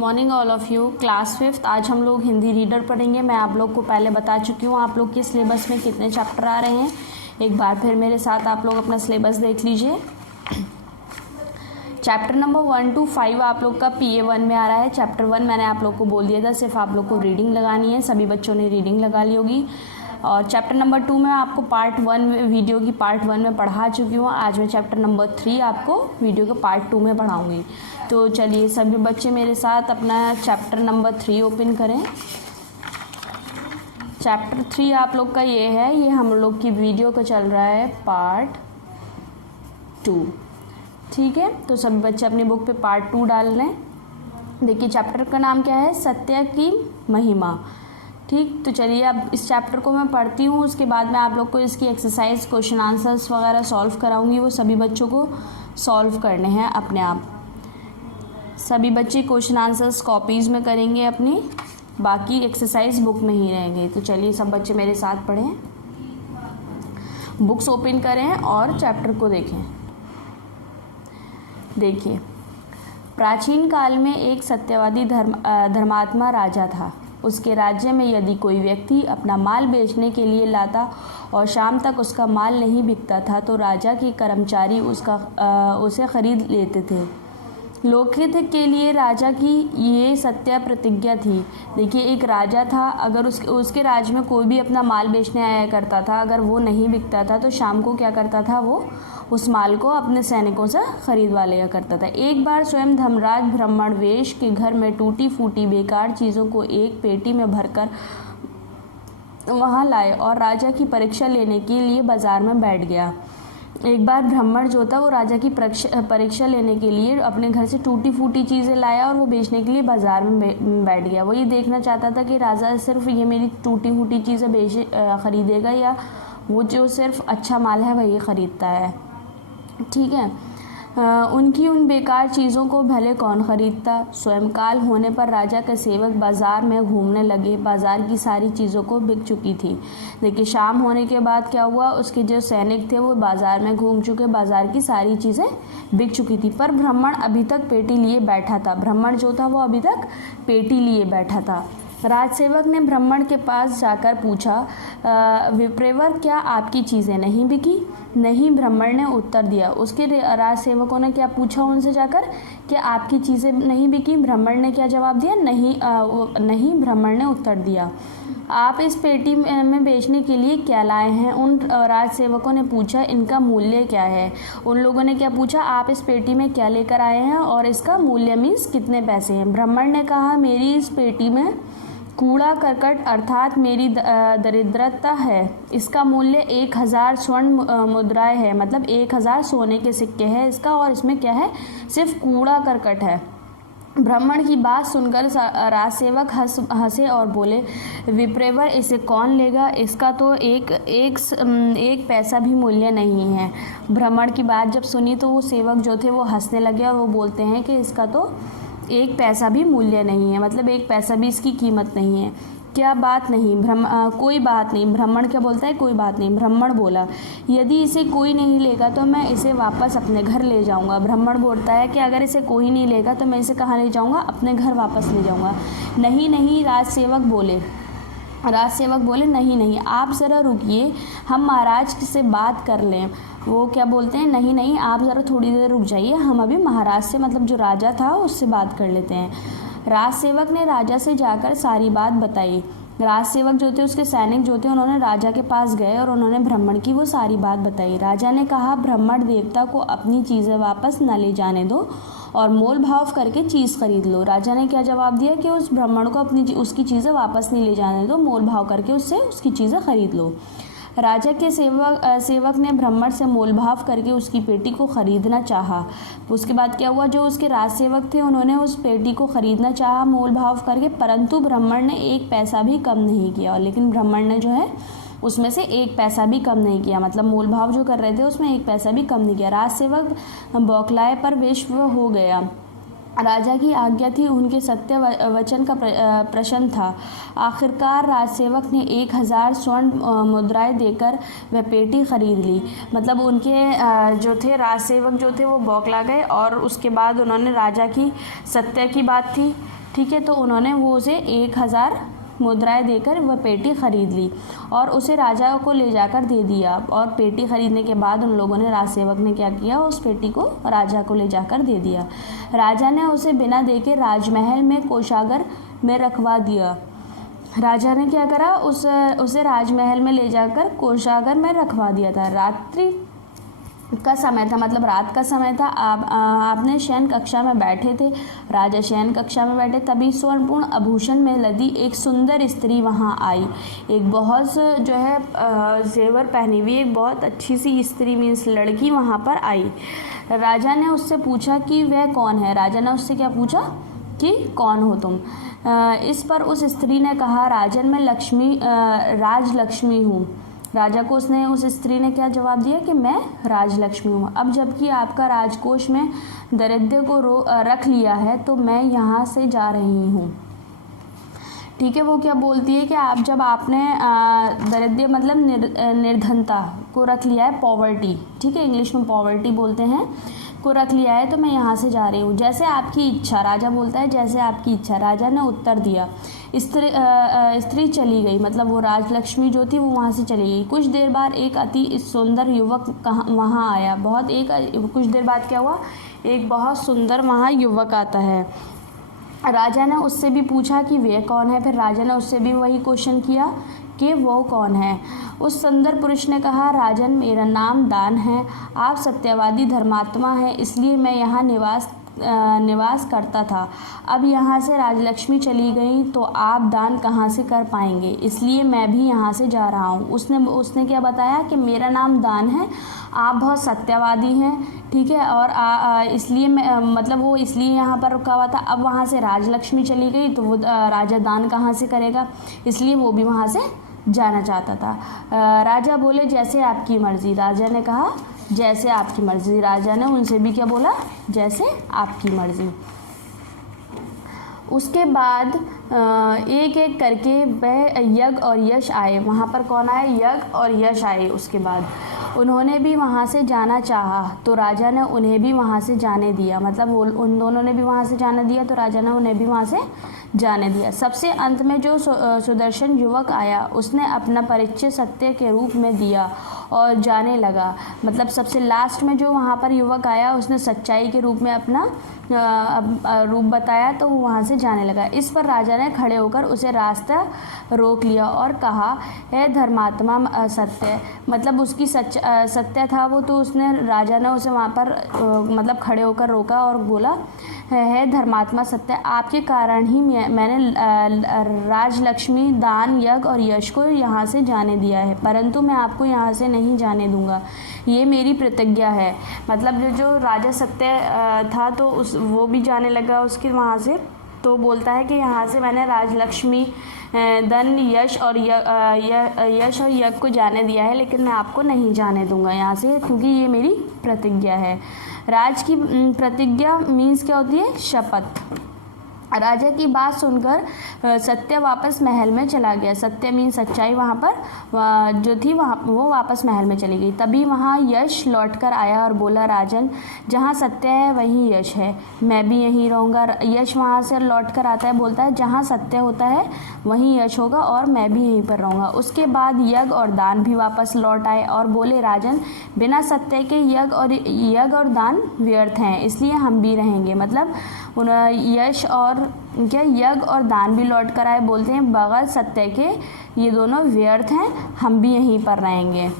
Morning all of you. Class 5 आज हम लोग हिंदी रीडर पढ़ेंगे। मैं आप लोग को पहले बता चुकी हूँ आप लोग के सिलेबस में कितने चैप्टर आ रहे हैं। एक बार फिर मेरे साथ आप लोग अपना सिलेबस देख लीजिए। चैप्टर नंबर 1 to 5 आप लोग का PA1 में आ रहा है। चैप्टर 1 मैंने आप लोग को बोल दिया था, सिर्फ आप लोग को रीडिंग लगानी है। सभी बच्चों ने रीडिंग लगा ली होगी। और चैप्टर नंबर 2 में आपको पार्ट 1 वीडियो की पार्ट 1 में पढ़ा चुकी हूँ। आज मैं चैप्टर नंबर 3 आपको वीडियो के पार्ट 2 में पढ़ाऊँगी। तो चलिए सभी बच्चे मेरे साथ अपना चैप्टर नंबर 3 ओपन करें। चैप्टर 3 आप लोग का ये है, ये हम लोग की वीडियो का चल रहा है पार्ट 2। ठीक है, तो सभी बच्चे अपनी बुक पे पार्ट 2 डाल लें। देखिए चैप्टर का नाम क्या है, सत्य की महिमा। ठीक, तो चलिए अब इस चैप्टर को मैं पढ़ती हूँ, उसके बाद मैं आप लोग को इसकी एक्सरसाइज क्वेश्चन आंसर्स वगैरह सॉल्व कराऊंगी। वो सभी बच्चों को सॉल्व करने हैं अपने आप। सभी बच्चे क्वेश्चन आंसर्स कॉपीज़ में करेंगे अपनी, बाकी एक्सरसाइज बुक में ही रहेंगे। तो चलिए सब बच्चे मेरे साथ पढ़ें, बुक्स ओपन करें और चैप्टर को देखें। देखिए, प्राचीन काल में एक सत्यवादी धर्मात्मा राजा था। उसके राज्य में यदि कोई व्यक्ति अपना माल बेचने के लिए लाता और शाम तक उसका माल नहीं बिकता था तो राजा के कर्मचारी उसे खरीद लेते थे। लोकहित के लिए राजा की ये सत्य प्रतिज्ञा थी। देखिए एक राजा था, अगर उसके राज्य में कोई भी अपना माल बेचने आया करता था, अगर वो नहीं बिकता था तो शाम को क्या करता था, वो उस माल को अपने सैनिकों से खरीदवा लिया करता था। एक बार स्वयं धर्मराज ब्राह्मणवेश के घर में टूटी फूटी बेकार चीज़ों को एक पेटी में भरकर वहाँ लाए और राजा की परीक्षा लेने के लिए बाजार में बैठ गया। एक बार ब्राह्मण जो था वो राजा की परीक्षा लेने के लिए अपने घर से टूटी फूटी चीज़ें लाया और वो बेचने के लिए बाज़ार में बैठ गया। वो ये देखना चाहता था कि राजा सिर्फ ये मेरी टूटी फूटी चीज़ें ख़रीदेगा या वो जो सिर्फ अच्छा माल है वही ख़रीदता है। ठीक है, उनकी उन बेकार चीज़ों को भले कौन ख़रीदता। स्वयंकाल होने पर राजा के सेवक बाज़ार में घूमने लगे। बाज़ार की सारी चीज़ों को बिक चुकी थी। देखिए शाम होने के बाद क्या हुआ, उसके जो सैनिक थे वो बाज़ार में घूम चुके, बाज़ार की सारी चीज़ें बिक चुकी थी। पर ब्राह्मण अभी तक पेटी लिए बैठा था। ब्राह्मण जो था वो अभी तक पेटी लिए बैठा था। राजसेवक ने ब्राह्मण के पास जाकर पूछा, विप्रेवर क्या आपकी चीज़ें नहीं बिकी? नहीं, ब्राह्मण ने उत्तर दिया। उसके राजसेवकों ने क्या पूछा उनसे जाकर, क्या आपकी चीज़ें नहीं बिकी? ब्राह्मण ने क्या जवाब दिया, नहीं नहीं, ब्राह्मण ने उत्तर दिया। आप इस पेटी में बेचने के लिए क्या लाए हैं? उन राजसेवकों ने पूछा, इनका मूल्य क्या है? उन लोगों ने क्या पूछा, आप इस पेटी में क्या लेकर आए हैं और इसका मूल्य मीन्स कितने पैसे हैं? ब्राह्मण ने कहा, मेरी इस पेटी में कूड़ा करकट अर्थात मेरी दरिद्रता है। इसका मूल्य 1000 स्वर्ण मुद्राएं है, मतलब 1000 सोने के सिक्के हैं इसका, और इसमें क्या है, सिर्फ कूड़ा करकट है। ब्राह्मण की बात सुनकर राजसेवक हंसे और बोले, विप्रेवर इसे कौन लेगा? इसका तो एक पैसा भी मूल्य नहीं है। ब्राह्मण की बात जब सुनी तो वो सेवक जो थे वो हंसने लगे और वो बोलते हैं कि इसका तो एक पैसा भी मूल्य नहीं है, मतलब एक पैसा भी इसकी कीमत नहीं है। क्या बात नहीं? कोई बात नहीं। ब्राह्मण क्या बोलता है, कोई बात नहीं। ब्राह्मण बोला, यदि इसे कोई नहीं लेगा तो मैं इसे वापस अपने घर ले जाऊंगा। ब्राह्मण बोलता है कि अगर इसे कोई नहीं लेगा तो मैं इसे कहाँ ले जाऊंगा, अपने घर वापस ले जाऊंगा। नहीं नहीं, राजसेवक बोले, नहीं नहीं, आप ज़रा रुकिए, हम महाराज से बात कर लें। वो क्या बोलते हैं, नहीं नहीं, आप ज़रा थोड़ी देर रुक जाइए, हम अभी महाराज से, मतलब जो राजा था उससे बात कर लेते हैं। राजसेवक ने राजा से जाकर सारी बात बताई। राजसेवक जो थे, उसके सैनिक जो थे, उन्होंने राजा के पास गए और उन्होंने ब्राह्मण की वो सारी बात बताई। राजा ने कहा, ब्राह्मण देवता को अपनी चीज़ें वापस न ले जाने दो और मोल भाव करके चीज़ खरीद लो। राजा ने क्या जवाब दिया कि उस ब्राह्मण को उसकी चीज़ें वापस नहीं ले जाने दो, मोल भाव करके उससे उसकी चीज़ें खरीद लो। राजा के सेवक ने ब्राह्मण से मोल भाव करके उसकी पेटी को खरीदना चाहा। उसके बाद क्या हुआ, जो उसके राजसेवक थे उन्होंने उस पेटी को खरीदना चाहा मोल भाव करके, परंतु ब्राह्मण ने एक पैसा भी कम नहीं किया। लेकिन ब्राह्मण ने जो है उसमें से एक पैसा भी कम नहीं किया, मतलब मोल भाव जो कर रहे थे उसमें एक पैसा भी कम नहीं किया। राजसेवक बौखलाए पर विश्व हो गया। राजा की आज्ञा थी, उनके सत्य वचन का प्रश्न था। आखिरकार राजसेवक ने 1000 स्वर्ण मुद्राएं देकर वह पेटी खरीद ली। मतलब उनके जो थे राजसेवक जो थे वो बौखला गए और उसके बाद उन्होंने राजा की सत्य की बात थी ठीक है। तो उन्होंने वो उसे 1000 मुद्राएं देकर वह पेटी खरीद ली और उसे राजा को ले जाकर दे दिया। और पेटी खरीदने के बाद उन लोगों ने, राजसेवक ने क्या किया, उस पेटी को राजा को ले जाकर दे दिया। राजा ने उसे बिना देखे राजमहल में कोषागार में रखवा दिया। राजा ने क्या करा, उसे राजमहल में ले जाकर कोषागार में रखवा दिया था। रात्रि का समय था, मतलब रात का समय था। आपने शयन कक्षा में बैठे थे, राजा शयन कक्षा में बैठे, तभी स्वर्णपूर्ण आभूषण में लदी एक सुंदर स्त्री वहां आई। एक बहुत जो है जेवर पहनी हुई एक बहुत अच्छी सी स्त्री मीन्स लड़की वहां पर आई। राजा ने उससे पूछा कि वह कौन है। राजा ने उससे क्या पूछा कि कौन हो तुम। इस पर उस स्त्री ने कहा, राजन मैं राजलक्ष्मी हूँ। राजा को उस स्त्री ने क्या जवाब दिया कि मैं राजलक्ष्मी हूँ। अब जबकि आपका राजकोष में दारिद्र्य को रख लिया है तो मैं यहाँ से जा रही हूँ। ठीक है। वो क्या बोलती है कि आपने दारिद्र्य मतलब निर्धनता को रख लिया है, पॉवर्टी, ठीक है, इंग्लिश में पॉवर्टी बोलते हैं, को रख लिया है, तो मैं यहाँ से जा रही हूँ। जैसे आपकी इच्छा, राजा बोलता है जैसे आपकी इच्छा। राजा ने उत्तर दिया। स्त्री चली गई, मतलब वो राजलक्ष्मी जो थी वो वहाँ से चली गई। कुछ देर बाद एक अति सुंदर युवक वहाँ आया। कुछ देर बाद क्या हुआ, एक बहुत सुंदर वहाँ युवक आता है। राजा ने उससे भी पूछा कि वह कौन है। फिर राजा ने उससे भी वही क्वेश्चन किया कि वो कौन है। उस सुंदर पुरुष ने कहा, राजन मेरा नाम दान है, आप सत्यवादी धर्मात्मा हैं, इसलिए मैं यहाँ निवास करता था। अब यहाँ से राजलक्ष्मी चली गई तो आप दान कहाँ से कर पाएंगे, इसलिए मैं भी यहाँ से जा रहा हूँ। उसने क्या बताया कि मेरा नाम दान है, आप बहुत सत्यवादी हैं, ठीक है, और इसलिए मैं मतलब वो इसलिए यहाँ पर रुका हुआ था। अब वहाँ से राजलक्ष्मी चली गई तो वो राजा दान कहाँ से करेगा, इसलिए वो भी वहाँ से जाना चाहता था। राजा बोले जैसे आपकी मर्ज़ी। राजा ने कहा जैसे आपकी मर्ज़ी। राजा ने उनसे भी क्या बोला, जैसे आपकी मर्ज़ी। उसके बाद एक एक करके वह यज्ञ और यश आए। वहाँ पर कौन आए, यज्ञ और यश आए। उसके बाद उन्होंने भी वहाँ से जाना चाहा तो राजा ने उन्हें भी वहाँ से जाने दिया। मतलब उन दोनों ने भी वहाँ से जाने दिया तो राजा ने उन्हें भी वहाँ से जाने दिया। सबसे अंत में जो सुदर्शन युवक आया उसने अपना परिचय सत्य के रूप में दिया और जाने लगा। मतलब सबसे लास्ट में जो वहाँ पर युवक आया उसने सच्चाई के रूप में अपना रूप बताया तो वो वहाँ से जाने लगा। इस पर राजा ने खड़े होकर उसे रास्ता रोक लिया और कहा, हे धर्मात्मा सत्य, मतलब उसकी सत्य था वो, तो उसने राजा ने उसे वहाँ पर मतलब खड़े होकर रोका और बोला, है धर्मात्मा सत्य, आपके कारण ही मैंने राजलक्ष्मी, दान, यज्ञ और यश को यहाँ से जाने दिया है, परंतु मैं आपको यहाँ से नहीं जाने दूंगा, ये मेरी प्रतिज्ञा है। मतलब जो राजा सत्य था तो वो भी जाने लगा उसके वहाँ से, तो बोलता है कि यहाँ से मैंने राजलक्ष्मी, धन, यश और यज्ञ को जाने दिया है, लेकिन मैं आपको नहीं जाने दूंगा यहाँ से, क्योंकि ये मेरी प्रतिज्ञा है। राज की प्रतिज्ञा मीन्स क्या होती है, शपथ। राजा की बात सुनकर सत्य वापस महल में चला गया। सत्य मीन सच्चाई वहाँ पर जो थी वो वापस महल में चली गई। तभी वहाँ यश लौटकर आया और बोला, राजन जहाँ सत्य है वहीं यश है, मैं भी यहीं रहूँगा। यश वहाँ से लौटकर आता है, बोलता है जहाँ सत्य होता है वहीं यश होगा और मैं भी यहीं पर रहूँगा। उसके बाद यज्ञ और दान भी वापस लौट आए और बोले, राजन बिना सत्य के यज्ञ और दान व्यर्थ हैं, इसलिए हम भी रहेंगे। मतलब यश और क्या यज्ञ और दान भी लौट कर आए, बोलते हैं बगैर सत्य के ये दोनों व्यर्थ हैं, हम भी यहीं पर रहेंगे।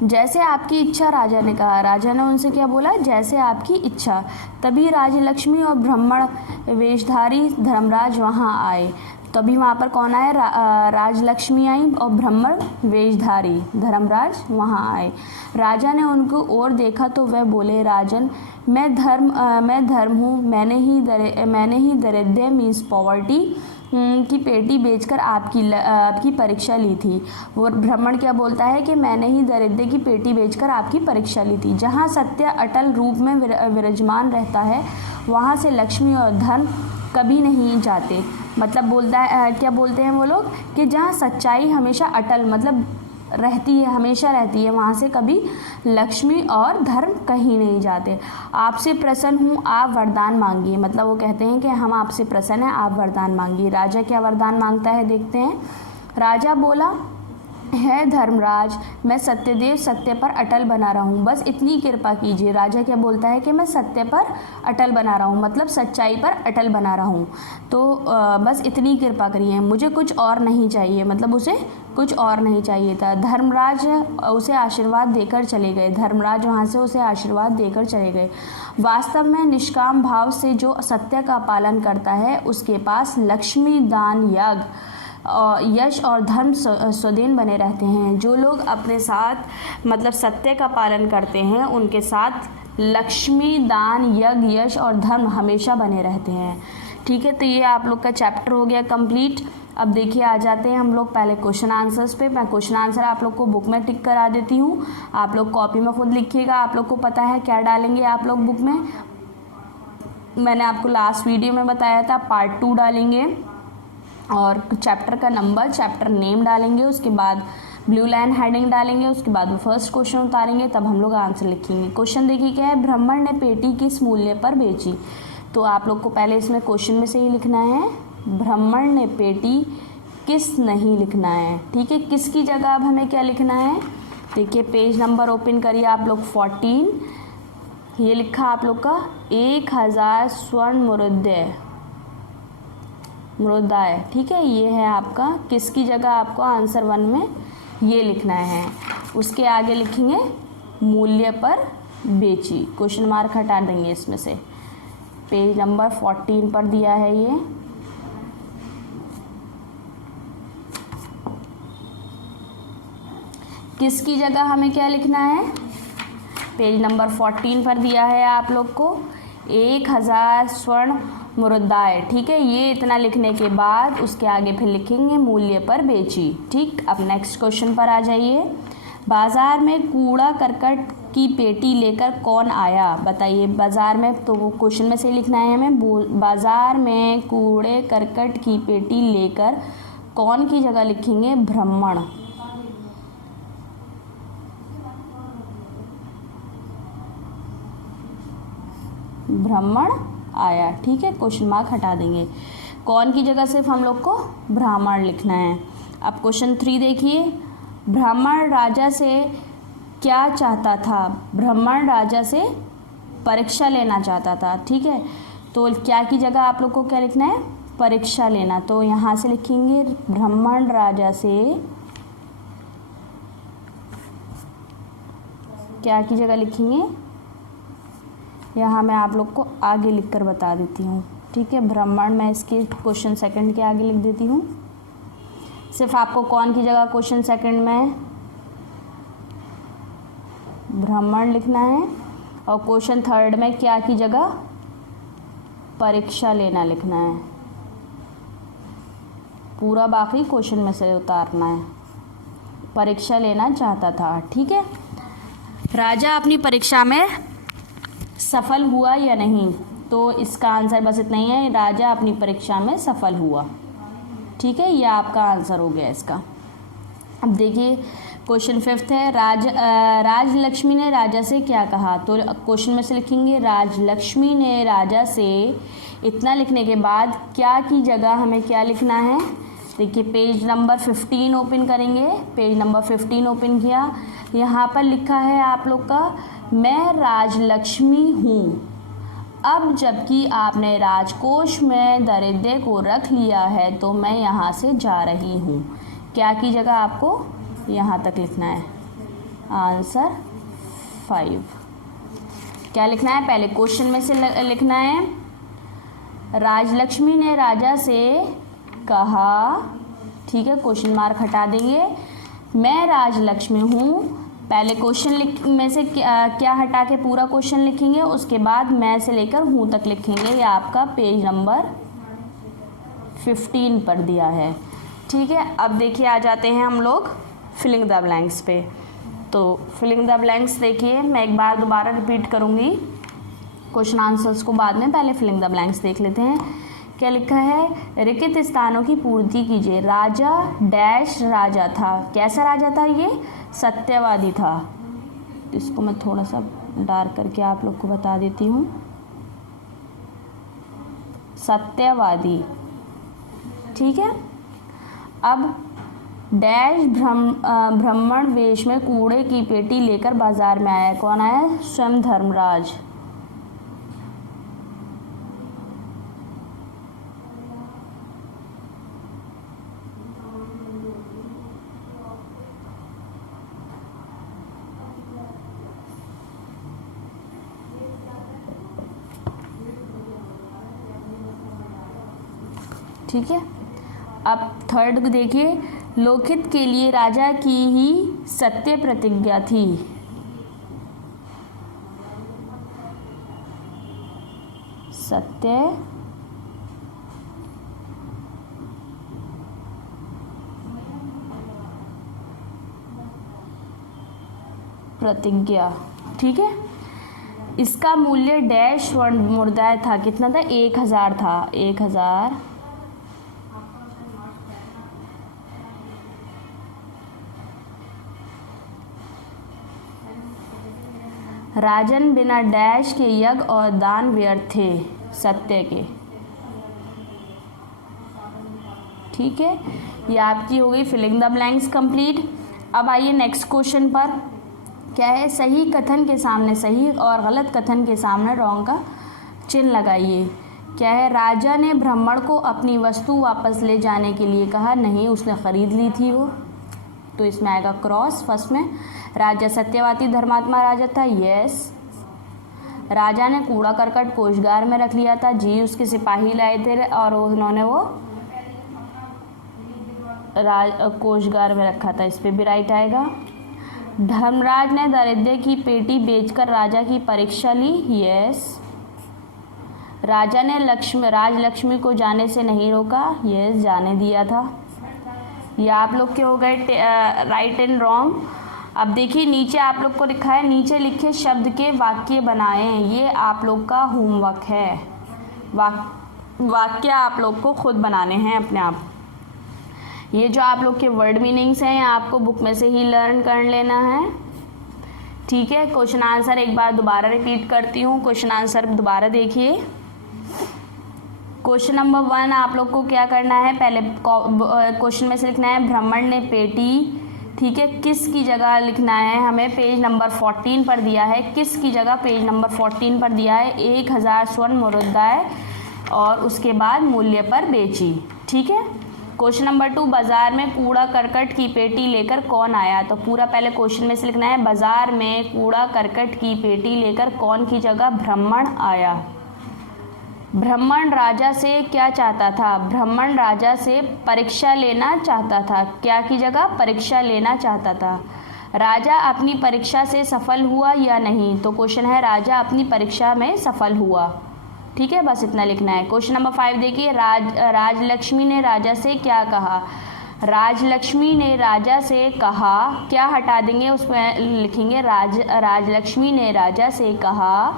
जैसे आपकी इच्छा, राजा ने कहा। राजा ने उनसे क्या बोला, जैसे आपकी इच्छा। तभी राजलक्ष्मी और ब्राह्मण वेशधारी धर्मराज वहाँ आए। तभी वहाँ पर कौन आए, राजलक्ष्मी आई और ब्राह्मण वेशधारी धर्मराज वहाँ आए। राजा ने उनको और देखा तो वह बोले, राजन मैं धर्म हूँ, मैंने ही दारिद्र्य मीन्स पॉवर्टी की पेटी बेचकर आपकी परीक्षा ली थी। वो ब्राह्मण क्या बोलता है कि मैंने ही दारिद्र्य की पेटी बेचकर आपकी परीक्षा ली थी। जहाँ सत्य अटल रूप में विराजमान रहता है वहाँ से लक्ष्मी और धन कभी नहीं जाते। मतलब बोलता है क्या बोलते हैं वो लोग कि जहाँ सच्चाई हमेशा अटल, मतलब रहती है, हमेशा रहती है, वहाँ से कभी लक्ष्मी और धर्म कहीं नहीं जाते। आपसे प्रसन्न हूँ, आप वरदान मांगिए, मतलब वो कहते हैं कि हम आपसे प्रसन्न हैं, आप वरदान मांगिए। राजा क्या वरदान मांगता है देखते हैं। राजा बोला, है धर्मराज, मैं सत्यदेव सत्य पर अटल बना रहा हूँ, बस इतनी कृपा कीजिए। राजा क्या बोलता है कि मैं सत्य पर अटल बना रहा हूँ, मतलब सच्चाई पर अटल बना रहा हूँ, तो बस इतनी कृपा करिए, मुझे कुछ और नहीं चाहिए, मतलब उसे कुछ और नहीं चाहिए था। धर्मराज उसे आशीर्वाद देकर चले गए, धर्मराज वहाँ से उसे आशीर्वाद देकर चले गए। वास्तव में निष्काम भाव से जो सत्य का पालन करता है उसके पास लक्ष्मी, दान, यज्ञ, यश और धर्म स्वदेन बने रहते हैं। जो लोग अपने साथ मतलब सत्य का पालन करते हैं उनके साथ लक्ष्मी, दान, यज्ञ, यश और धर्म हमेशा बने रहते हैं। ठीक है, तो ये आप लोग का चैप्टर हो गया कंप्लीट। अब देखिए आ जाते हैं हम लोग पहले क्वेश्चन आंसर्स पे। मैं क्वेश्चन आंसर आप लोग को बुक में टिक करा देती हूँ, आप लोग कॉपी में खुद लिखिएगा। आप लोग को पता है क्या डालेंगे आप लोग बुक में, मैंने आपको लास्ट वीडियो में बताया था, पार्ट 2 डालेंगे और चैप्टर का नंबर, चैप्टर नेम डालेंगे, उसके बाद ब्लू लाइन हेडिंग डालेंगे, उसके बाद वो फर्स्ट क्वेश्चन उतारेंगे, तब हम लोग आंसर लिखेंगे। क्वेश्चन देखिए क्या है, ब्राह्मण ने पेटी किस मूल्य पर बेची। तो आप लोग को पहले इसमें क्वेश्चन में से ही लिखना है, ब्राह्मण ने पेटी किस नहीं लिखना है। ठीक है, किस की जगह अब हमें क्या लिखना है, देखिए पेज नंबर ओपन करिए आप लोग 14, ये लिखा आप लोग का 1000 स्वर्ण मुद्राएं। ठीक है, ये है आपका किसकी जगह, आपको आंसर 1 में ये लिखना है। उसके आगे लिखेंगे मूल्य पर बेची, क्वेश्चन मार्क हटा देंगे इसमें से। पेज नंबर 14 पर दिया है ये, किसकी जगह हमें क्या लिखना है, पेज नंबर 14 पर दिया है आप लोग को 1000 स्वर्ण मुद्राएं। ठीक है, ये इतना लिखने के बाद उसके आगे फिर लिखेंगे मूल्य पर बेची। ठीक, अब नेक्स्ट क्वेश्चन पर आ जाइए। बाजार में कूड़ा करकट की पेटी लेकर कौन आया, बताइए। बाजार में, तो वो क्वेश्चन में से लिखना है हमें, बाजार में कूड़े करकट की पेटी लेकर कौन की जगह लिखेंगे, ब्राह्मण। ब्राह्मण आया। ठीक है, क्वेश्चन मार्क हटा देंगे, कौन की जगह सिर्फ हम लोग को ब्राह्मण लिखना है। अब क्वेश्चन 3 देखिए, ब्राह्मण राजा से क्या चाहता था, ब्राह्मण राजा से परीक्षा लेना चाहता था। ठीक है, तो क्या की जगह आप लोग को क्या लिखना है, परीक्षा लेना, तो यहाँ से लिखेंगे ब्राह्मण राजा से क्या की जगह लिखेंगे, यहाँ मैं आप लोग को आगे लिख कर बता देती हूँ। ठीक है, ब्राह्मण मैं इसके क्वेश्चन सेकंड के आगे लिख देती हूँ, सिर्फ आपको कौन की जगह क्वेश्चन सेकंड में ब्राह्मण लिखना है, और क्वेश्चन थर्ड में क्या की जगह परीक्षा लेना लिखना है, पूरा बाकी क्वेश्चन में से उतारना है, परीक्षा लेना चाहता था। ठीक है, राजा अपनी परीक्षा में सफल हुआ या नहीं, तो इसका आंसर बस इतना ही है, राजा अपनी परीक्षा में सफल हुआ। ठीक है, ये आपका आंसर हो गया इसका। अब देखिए क्वेश्चन 5 है, राजलक्ष्मी ने राजा से क्या कहा, तो क्वेश्चन में से लिखेंगे राजलक्ष्मी ने राजा से, इतना लिखने के बाद क्या की जगह हमें क्या लिखना है, देखिए पेज नंबर 15 ओपन करेंगे, पेज नंबर 15 ओपन किया, यहाँ पर लिखा है आप लोग का, मैं राजलक्ष्मी हूँ, अब जबकि आपने राजकोष में दरिद्र को रख लिया है तो मैं यहाँ से जा रही हूँ। क्या की जगह आपको यहाँ तक लिखना है, आंसर 5। क्या लिखना है, पहले क्वेश्चन में से लिखना है, राजलक्ष्मी ने राजा से कहा। ठीक है, क्वेश्चन मार्क हटा देंगे, मैं राजलक्ष्मी हूँ, पहले क्वेश्चन में से क्या हटा के पूरा क्वेश्चन लिखेंगे, उसके बाद मैं से लेकर हूँ तक लिखेंगे। ये आपका पेज नंबर 15 पर दिया है। ठीक है, अब देखिए आ जाते हैं हम लोग फिलिंग द ब्लैंक्स पे। तो फिलिंग द ब्लैंक्स देखिए, मैं एक बार दोबारा रिपीट करूँगी क्वेश्चन आंसर्स को बाद में, पहले फिलिंग द ब्लैंक्स देख लेते हैं। क्या लिखा है, रिक्त स्थानों की पूर्ति कीजिए। राजा डैश राजा था, कैसा राजा था ये, सत्यवादी था। इसको मैं थोड़ा सा डार्क करके आप लोग को बता देती हूँ, सत्यवादी, ठीक है। अब डैश ब्राह्मण वेश में कूड़े की पेटी लेकर बाजार में आया, कौन आया, स्वयं धर्मराज। ठीक है। अब थर्ड को देखिए, लोकहित के लिए राजा की ही सत्य प्रतिज्ञा थी। सत्य प्रतिज्ञा, ठीक है। इसका मूल्य डैश स्वर्ण मुद्राएं था, कितना था, 1000 था, 1000। राजन बिना डैश के यज्ञ और दान व्यर्थ थे, सत्य के, ठीक है। ये आपकी हो गई फिलिंग द ब्लैंक्स कंप्लीट। अब आइए नेक्स्ट क्वेश्चन पर, क्या है, सही कथन के सामने सही और गलत कथन के सामने रॉन्ग का चिन्ह लगाइए। क्या है, राजा ने ब्राह्मण को अपनी वस्तु वापस ले जाने के लिए कहा, नहीं उसने खरीद ली थी वो, तो इसमें आएगा क्रॉस। फर्स्ट में राजा सत्यवादी धर्मात्मा राजा था, यस। राजा ने कूड़ा करकट कोषगार में रख लिया था, जी उसके सिपाही लाए थे और उन्होंने वो कोषगार में रखा था, इस पे भी राइट आएगा। धर्मराज ने दारिद्र्य की पेटी बेचकर राजा की परीक्षा ली, यस। राजा ने राजलक्ष्मी को जाने से नहीं रोका, यस, जाने दिया था। ये आप लोग के हो गए राइट एंड रॉन्ग। अब देखिए नीचे आप लोग को लिखा है, नीचे लिखे शब्द के वाक्य बनाएं, ये आप लोग का होमवर्क है। वाक्य आप लोग को खुद बनाने हैं अपने आप। ये जो आप लोग के वर्ड मीनिंग्स हैं आपको बुक में से ही लर्न कर लेना है, ठीक है। क्वेश्चन आंसर एक बार दोबारा रिपीट करती हूँ, क्वेश्चन आंसर दोबारा देखिए। क्वेश्चन नंबर 1 आप लोग को क्या करना है, पहले क्वेश्चन में से लिखना है ब्राह्मण ने पेटी, ठीक है। किस की जगह लिखना है हमें, पेज नंबर 14 पर दिया है, किस की जगह पेज नंबर 14 पर दिया है, 1000 स्वर्ण मुद्राएं और उसके बाद मूल्य पर बेची, ठीक है। क्वेश्चन नंबर 2, बाजार में कूड़ा करकट की पेटी लेकर कौन आया, तो पूरा पहले क्वेश्चन में से लिखना है, बाजार में कूड़ा करकट की पेटी लेकर कौन की जगह ब्राह्मण आया। ब्राह्मण राजा से क्या चाहता था, ब्राह्मण राजा से परीक्षा लेना चाहता था, क्या की जगह, परीक्षा लेना चाहता था। राजा अपनी परीक्षा से सफल हुआ या नहीं, तो क्वेश्चन है राजा अपनी परीक्षा में सफल हुआ, ठीक है, बस इतना लिखना है। क्वेश्चन नंबर 5 देखिए, राजलक्ष्मी ने राजा से क्या कहा, राजलक्ष्मी ने राजा से कहा, क्या हटा देंगे उसमें लिखेंगे राजलक्ष्मी ने राजा से कहा।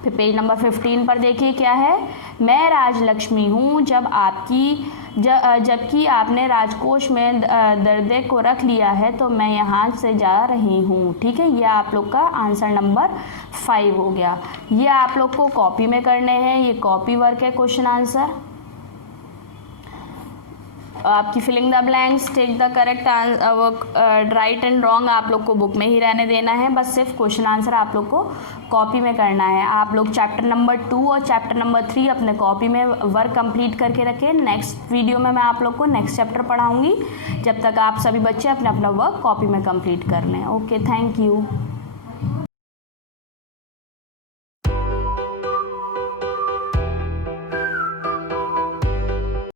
फिर पेज नंबर 15 पर देखिए क्या है, मैं राजलक्ष्मी हूँ जबकि आपने राजकोष में दर्दे को रख लिया है तो मैं यहाँ से जा रही हूँ, ठीक है। ये आप लोग का आंसर नंबर 5 हो गया। ये आप लोग को कॉपी में करने हैं, ये कॉपी वर्क है क्वेश्चन आंसर। आपकी filling the blanks, take the correct right and wrong आप लोग को बुक में ही रहने देना है, बस सिर्फ क्वेश्चन आंसर आप लोग को कॉपी में करना है। आप लोग चैप्टर नंबर 2 और चैप्टर नंबर 3 अपने कॉपी में वर्क कंप्लीट करके रखें। नेक्स्ट वीडियो में मैं आप लोग को नेक्स्ट चैप्टर पढ़ाऊँगी, जब तक आप सभी बच्चे अपना अपना वर्क कॉपी में कंप्लीट कर लें। Okay, thank you.